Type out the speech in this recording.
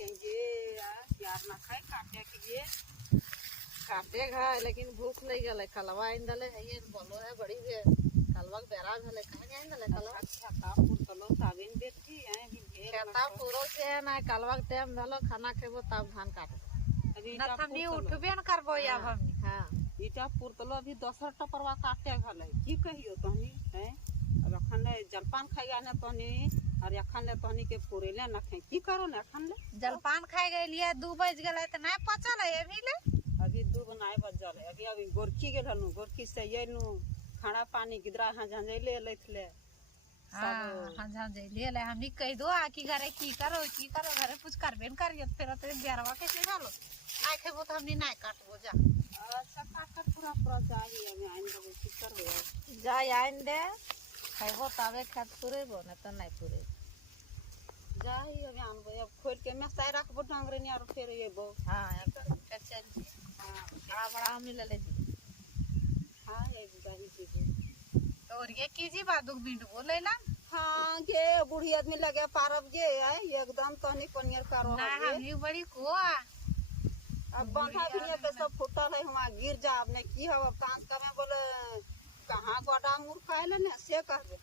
रखेंगे यार ना खाए काटे के ये काटे घाय लेकिन भूख लग गले कलवा इन दले है ये बोलो है बड़ी है कलवा बेरा धले कहां इन दले कलवा अच्छा पुरतलो साबिन बेटी है भी ढेर खेता पूरो से ना कलवा के टाइम धलो खाना खेबो तब धान काट अभी ना हमनी उठबे न करबो अब हमनी। हां इटा पुरतलो अभी 10 टपरवा काटे घले की कहियो तहनी है अब अखन जलपान खाइया ने तहनी और अखन ले तहनी के पुरेले न खाई की करो न अखन ले जलपान खाए गेलिए 2 बज गेले त नहीं पचल है अभी ले। अभी 2 बनाए बजल है अभी गोरखी गेल हनु गोरखी से येनु खाना पानी गिदरा हां झंझैले लैथले हां हां ले ले हमनी कह दो आ की घरे की करो घरे कुछ करबे न करियो फिर तो बेरवा कैसे डालो नहीं खेबो तो हमनी नहीं काटबो जा। अच्छा काट पूरा पूरा जाई हमें आइन दबो की करबो जा आइन दे खेबो तबे खात पुरेबो न त नहीं पुरे जाई अभी आनबो अब खोल के मैं साई रखबो डांगरे ने और फिर येबो हां फिर चल हां बड़ा मिल ले जी हां ये जाई जी तो और ये कीजी बादुक बिंड बोलेला हाँ गे बूढ़ी आदमी लगे पारब गे एकदम तहनी पनियर करो ना हमनी बड़ी को अब बंधा भी है तो सब फुटल है वहाँ गिर जा अब नहीं की हो अब कांच का में बोले कहाँ गोडा मुर खाए ले ने से कहबे